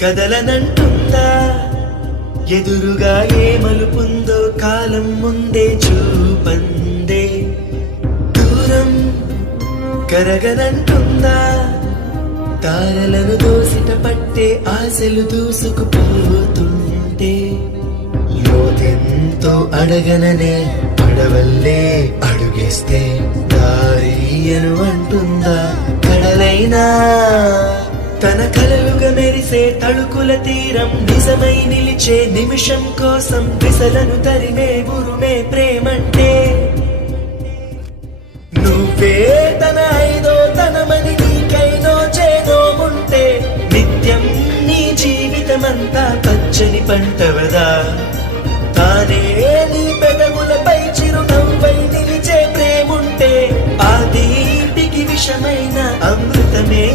కదలనంటుందా ఎదురుగా ఏ మలుపుందో కాలం ముందే చూపందే దూరం కరగనంటుందా తారలను దోసిట పట్టే ఆశలు దూసుకుపోతుంటే లోతెంతో అడగననే అడవల్లే అడుగేస్తే దారియను అంటుందా కడలైనా తన కలలుగా మెరిసే తళుకుల తీరం నిజమై నిలిచే నిమిషం కోసం విసలను తరిమే ఉరుమే ప్రేమంటే నువ్వే తన ఐదో తనమని నీకైనో చేదో ఉంటే నిత్యం నీ జీవితమంతా పచ్చని పంటవదా తానే నీ పెదవులపై చిరునవ్వై నిలిచే ప్రేముంటే ఆ తీపికి విషమైన అమృతమే